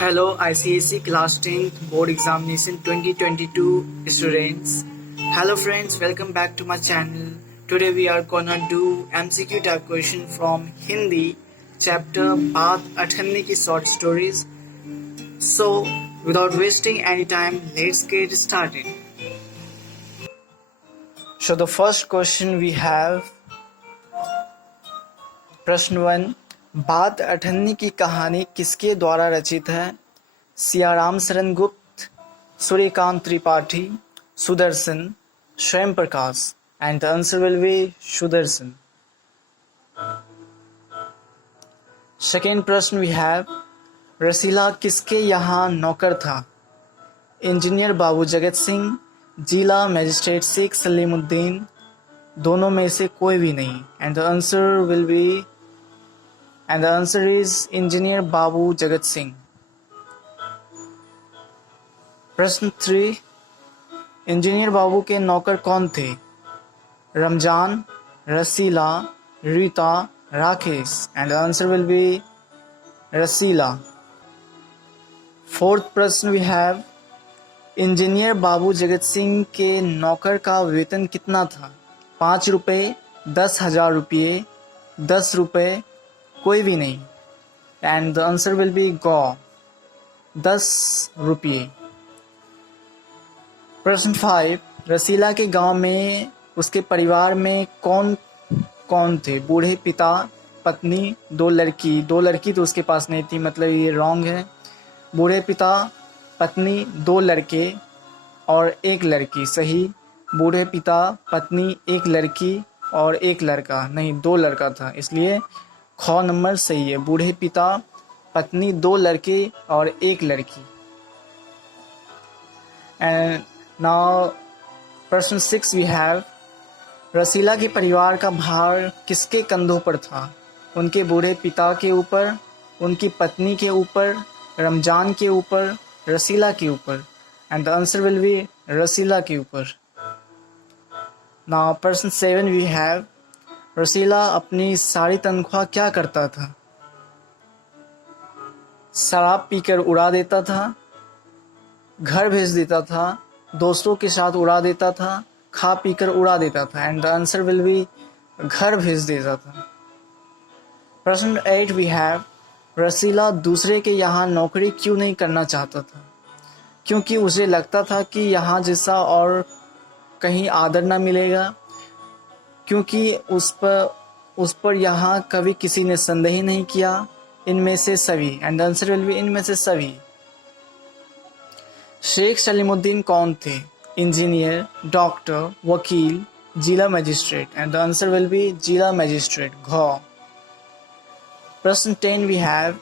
Hello ICSE Class 10th Board Examination 2022 students. Hello friends, welcome back to my channel. Today we are gonna do MCQ type question from Hindi chapter Baat Athane ki short stories. So without wasting any time, let's get started. So the first question we have प्रश्न 1 बात अठन्नी की कहानी किसके द्वारा रचित है? Siyaram Sharan Gupt, Suryakant Tripathi, Sudarshan, Swayam Prakash. And the answer will be Sudarshan. Second प्रश्न वी हैव रसीला किसके यहाँ नौकर था? इंजीनियर बाबू जगत सिंह, जिला मजिस्ट्रेट शेख सलीमुद्दीन, दोनों में से कोई भी नहीं. And the answer is engineer Babu Jagat Singh. प्रश्न 3 इंजीनियर बाबू के नौकर कौन थे? Ramzan, Rasila, Rita, Rakesh. And the answer will be Rasila. Fourth प्रश्न we have engineer Babu Jagat Singh के नौकर का वेतन कितना था? 5 रुपये, 10,000 रुपये, 10 रुपये, कोई भी नहीं. And the answer will be गो 10 रुपये. प्रश्न 5 रसीला के गांव में उसके परिवार में कौन कौन थे? बूढ़े पिता, पत्नी, दो लड़की तो उसके पास नहीं थी, मतलब ये रॉन्ग है. बूढ़े पिता, पत्नी, 2 लड़के और 1 लड़की सही. बूढ़े पिता, पत्नी, 1 लड़की और 1 लड़का नहीं, 2 लड़का था, इसलिए ख नंबर सही है. बूढ़े पिता, पत्नी, 2 लड़के और 1 लड़की. एंड नाउ प्रश्न 6 वी हैव रसीला के परिवार का भार किसके कंधों पर था? उनके बूढ़े पिता के ऊपर, उनकी पत्नी के ऊपर, रमजान के ऊपर, रसीला के ऊपर. And the answer will be Rasila के ऊपर. नाउ प्रश्न 7 वी हैव रसीला अपनी सारी तनख्वाह क्या करता था? शराब पीकर उड़ा देता था, घर भेज देता था, दोस्तों के साथ उड़ा देता था, खा पीकर उड़ा देता था. And the answer will B घर भेज देता था. प्रश्न 8 वी हैव रसीला दूसरे के यहाँ नौकरी क्यों नहीं करना चाहता था? क्योंकि उसे लगता था कि यहाँ जैसा और कहीं आदर न मिलेगा, क्योंकि उस पर यहाँ कभी किसी ने संदेह नहीं किया. इनमें से सभी. And the answer will B इनमें से सभी. शेख सलीमुद्दीन कौन थे? इंजीनियर, डॉक्टर, वकील, जिला magistrate. And the answer will B जिला मजिस्ट्रेट घ. प्रश्न 10 वी हैव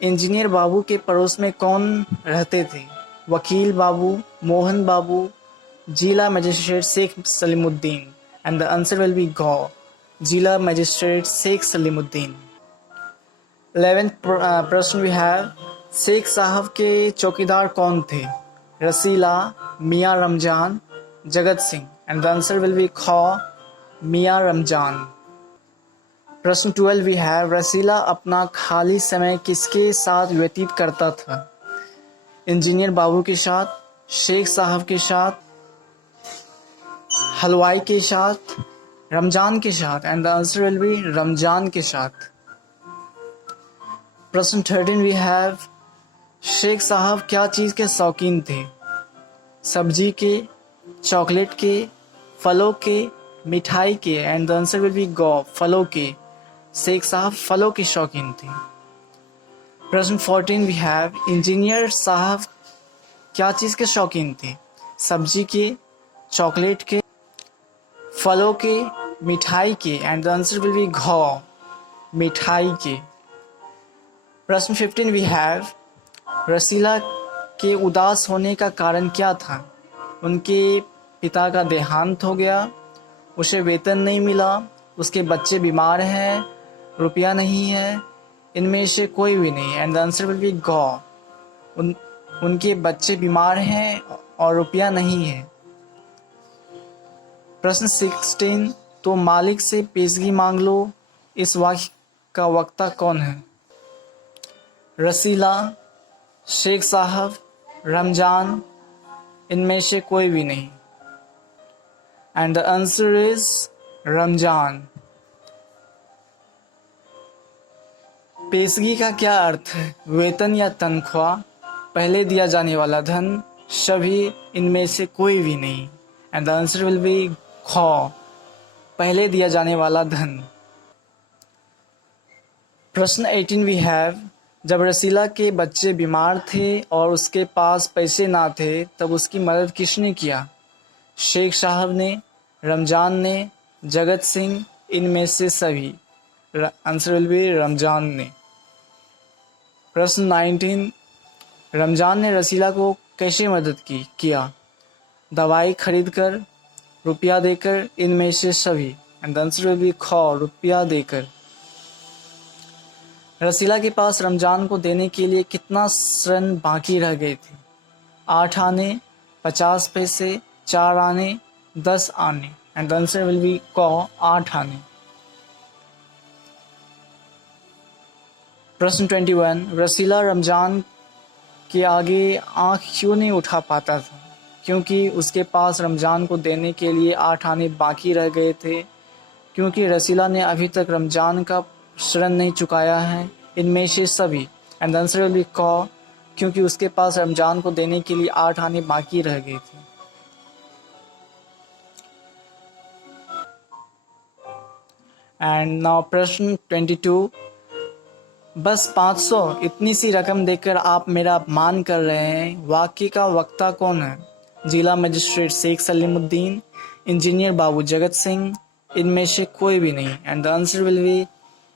इंजीनियर बाबू के पड़ोस में कौन रहते थे? वकील बाबू, मोहन बाबू, जिला magistrate Sheikh Salimuddin. And the answer will be गो जिला मजिस्ट्रेट शेख सलीमुद्दीन. 11th प्रश्न वी हैव शेख साहब के चौकीदार कौन थे? रसीला, मियाँ Ramzan, Jagat Singh. And the answer will B ख मियाँ रमजान. प्रश्न 12 वी हैव रसीला अपना खाली समय किसके साथ व्यतीत करता था? इंजीनियर बाबू के साथ, शेख साहब के साथ, हलवाई के साथ, रमजान के साथ. And the answer will B Ramzan के साथ. प्रश्न 13 वी हैव शेख साहब क्या चीज़ के शौकीन थे? सब्जी के, चॉकलेट के, फलों के, मिठाई के. And the answer will be गो फलों के. शेख साहब फलों के शौकीन थे. प्रश्न 14 वी हैव इंजीनियर साहब क्या चीज़ के शौकीन थे? सब्जी के, चॉकलेट के, फलों के, मिठाई के. And the answer will B घ मिठाई के. प्रश्न 15 वी हैव रसीला के उदास होने का कारण क्या था? उनके पिता का देहांत हो गया, उसे वेतन नहीं मिला, उसके बच्चे बीमार हैं, रुपया नहीं है, इनमें से कोई भी नहीं. And the answer will be गो उनके बच्चे बीमार हैं और रुपया नहीं है. प्रश्न 16 तो मालिक से पेशगी मांग लो, इस वाक्य का वक्ता कौन है? रसीला, शेख साहब, रमजान, इनमें से कोई भी नहीं। And the answer is Ramzan. पेशगी का क्या अर्थ है? वेतन या तनख्वाह, पहले दिया जाने वाला धन, सभी, इनमें से कोई भी नहीं। And the answer will B खौ, पहले दिया जाने वाला धन। प्रश्न 18 वी हैव, जब रसीला के बच्चे बीमार थे और उसके पास पैसे ना थे तब उसकी मदद किसने किया? शेख साहब ने, रमजान ने, जगत सिंह, इनमें से सभी। आंसर विल बी रमजान ने। प्रश्न 19, रमजान ने रसीला को कैसे मदद किया? दवाई खरीदकर, रुपया देकर, इनमें से सभी। एंड आंसर विल बी खौ, रुपया देकर। रसीला के पास रमजान को देने के लिए कितना ऋण बाकी रह गए थे? 8 आने, 50 पैसे, 4 आने, 10 आने। एंड आंसर विल बी कौ, 8 आने। प्रश्न 21, रसीला रमजान के आगे आंख क्यों नहीं उठा पाता था? क्योंकि उसके पास रमजान को देने के लिए 8 आने बाकी रह गए थे, क्योंकि रसीला ने अभी तक रमजान का ऋण नहीं चुकाया है, इनमें से सभी। एंड आंसर विल बी कौ, क्योंकि उसके पास रमजान को देने के लिए 8 आने बाकी रह गए थे। एंड नाउ प्रश्न 22, बस 500, इतनी सी रकम देकर आप मेरा अपमान कर रहे हैं, वाकई का वक्ता कौन है? जिला मजिस्ट्रेट शेख सलीमुद्दीन, इंजीनियर बाबू जगत सिंह, इनमें से कोई भी नहीं। And the answer will be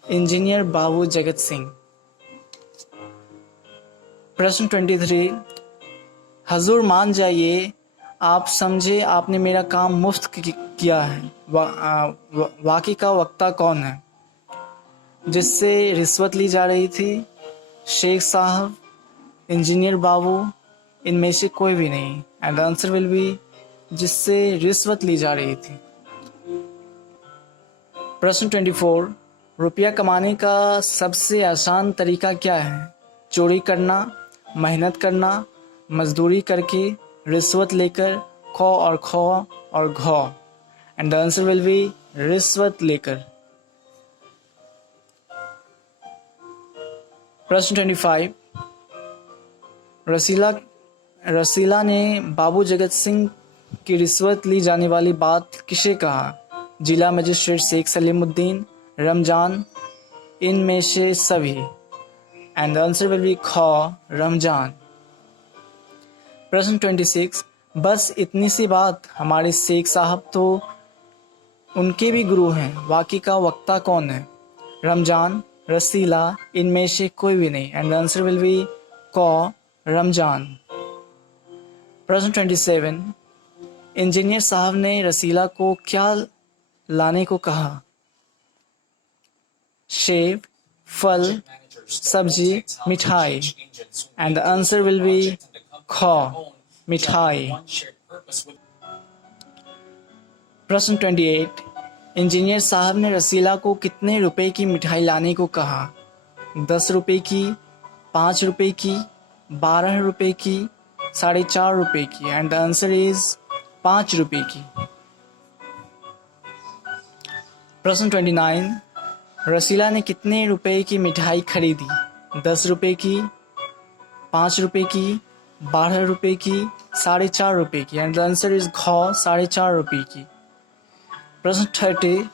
engineer Babu Jagat Singh. प्रश्न 23, हजूर मान जाइए, आप समझे आपने मेरा काम मुफ्त किया है, वाकई का वक्ता कौन है? जिससे रिश्वत ली जा रही थी? शेख साहब, इंजीनियर बाबू, इनमें से कोई भी नहीं। And the answer will B जिससे रिश्वत ली जा रही थी। प्रश्न 24, रुपया कमाने का सबसे आसान तरीका क्या है? चोरी करना, मेहनत करना, मजदूरी करके, रिश्वत लेकर, खौ और घौ। And the answer will be रिश्वत लेकर। प्रश्न 25, रसीला ने बाबू जगत सिंह की रिश्वत ली जाने वाली बात किसे कहा? जिला मजिस्ट्रेट शेख सलीमुद्दीन, रमजान, इनमें से सभी। And the answer will B खौ, रमजान। प्रश्न 26, बस इतनी सी बात, हमारे शेख साहब तो उनके भी गुरु हैं, वाकई का वक्ता कौन है? रमजान, रसीला, इनमें से कोई भी नहीं। And the answer will B कौ, रमजान। प्रश्न 27, इंजीनियर साहब ने रसीला को क्या लाने को कहा? सेब, फल, सब्जी, मिठाई। And the answer will B खौ, मिठाई। प्रश्न 28, इंजीनियर साहब ने रसीला को कितने रुपए की मिठाई लाने को कहा? 10 रुपए की, 5 रुपए की, 12 रुपए की, 4.5 रुपए की। एंड द आंसर इज 5 रुपए की। प्रश्न 29, रसीला ने कितने रुपए की मिठाई खरीदी? 10 रुपए की, 5 रुपए की, 12 रुपए की, 4.5 रुपए की। एंड द आंसर इज घौ, 4.5 रुपए की। प्रश्न 30,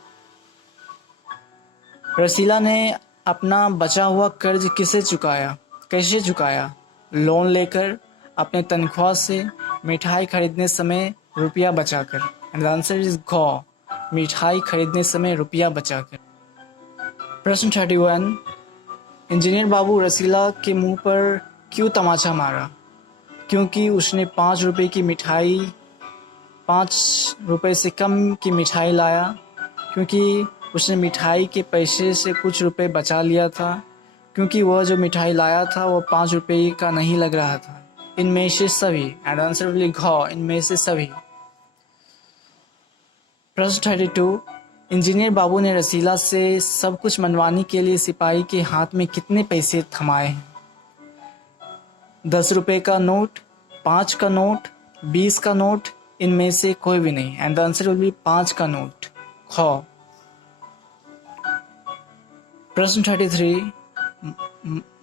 रसीला ने अपना बचा हुआ कर्ज कैसे चुकाया? लोन लेकर, अपने तनख्वाह से, मिठाई खरीदने समय रुपया बचाकर। एंड द आंसर इज घौ, मिठाई खरीदने समय रुपया बचाकर। प्रश्न 31, इंजीनियर बाबू रसीला के मुंह पर क्यों तमाचा मारा? क्योंकि उसने 5 रुपए की मिठाई, 5 रुपए से कम की मिठाई लाया, क्योंकि उसने मिठाई के पैसे से कुछ रुपए बचा लिया था, क्योंकि वह जो मिठाई लाया था वह 5 रुपए का नहीं लग रहा था। इनमें से सभी। एंड आंसर विल बी घौ, इनमें से सभी। प्रश्न 32, इंजीनियर बाबू ने रसीला से सब कुछ मनवाने के लिए सिपाही के हाथ में कितने पैसे थमाए हैं? 10 रुपए का नोट, 5 का नोट, 20 का नोट, इनमें से कोई भी नहीं। And the answer will B 5 का नोट। ख। प्रश्न 33,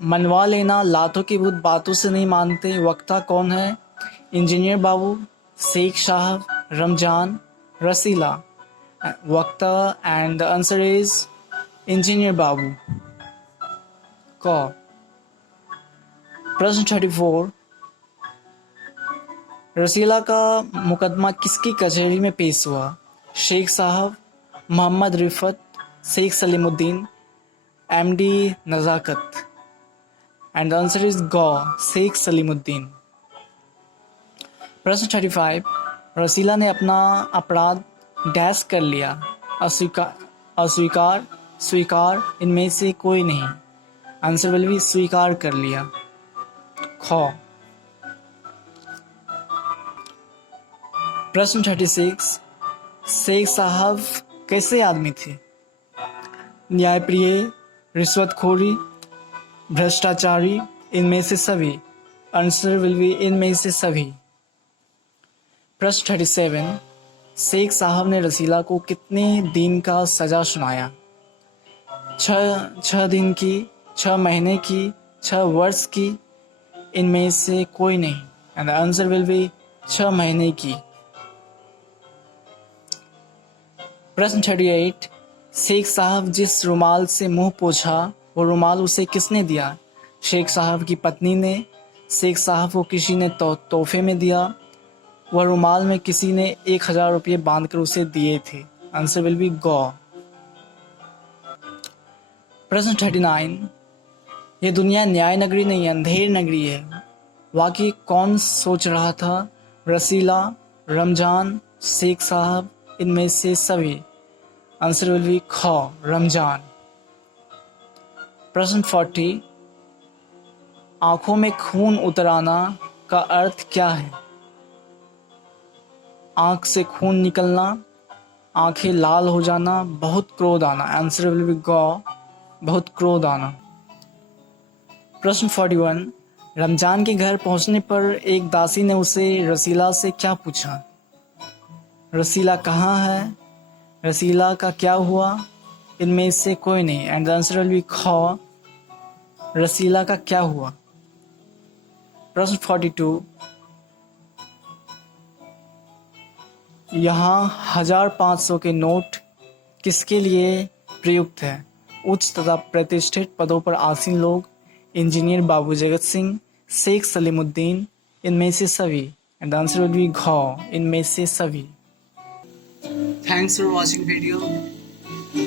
मनवा लेना, लातों की भूत बातों से नहीं मानते, वक्ता कौन है? इंजीनियर बाबू, शेख साहब, रमजान, रसीला। वक्ता and the answer is engineer Babu. क। प्रश्न 34, रसीला का मुकदमा किसकी कचहरी में पेश हुआ? शेख साहब, Mohammad Rifat, Sheikh Salimuddin, MD Nazakat. And the answer is ग, शेख सलीमुद्दीन। प्रश्न 35, रसीला ने अपना अपराध डैश कर लिया, अस्वीकार, स्वीकार, इनमें से कोई नहीं। आंसर विल बी स्वीकार कर लिया। ख। प्रश्न 36, शेख साहब कैसे आदमी थे? न्यायप्रिय, रिश्वतखोरी, भ्रष्टाचारी, इनमें से सभी। आंसर विल बी इनमें से सभी। प्रश्न 37, शेख साहब ने रसीला को कितने दिन का सजा सुनाया? 6 दिन की, 6 महीने की, 6 वर्ष की, इनमें से कोई नहीं। And the answer will B 6 महीने की। प्रश्न 38, शेख साहब जिस रुमाल से मुंह पोछा वो रुमाल उसे किसने दिया? शेख साहब की पत्नी ने, शेख साहब को किसी ने तोहफे में दिया, वह रुमाल में किसी ने 1000 रुपये बांधकर उसे दिए थे। आंसर विल बी गो। प्रश्न 39, ये दुनिया न्याय नगरी नहीं अंधेर नगरी है, वाकई कौन सोच रहा था? रसीला, रमजान, शेख साहब, इनमें से सभी। आंसर विल बी ख, रमजान। प्रश्न 40, आंखों में खून उतर आना का अर्थ क्या है? आंख से खून निकलना, आंखें लाल हो जाना, बहुत क्रोध आना। आंसर विल बी गो, बहुत क्रोध आना। प्रश्न 41, रमजान के घर पहुंचने पर एक दासी ने उसे रसीला से क्या पूछा? रसीला कहाँ है? रसीला का क्या हुआ? इनमें से कोई नहीं। And the answer will B ख, रसीला का क्या हुआ। प्रश्न 42, यहाँ 1500 के नोट किसके लिए प्रयुक्त है? उच्च तथा प्रतिष्ठित पदों पर आसीन लोग, इंजीनियर बाबू जगत सिंह, शेख सलीमुद्दीन, इनमें से सभी। And the answer will B घ, इनमें से सभी। Thanks for watching video.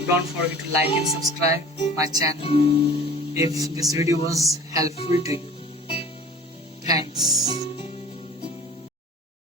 Don't forget to like and subscribe my channel if this video was helpful to you. Thanks.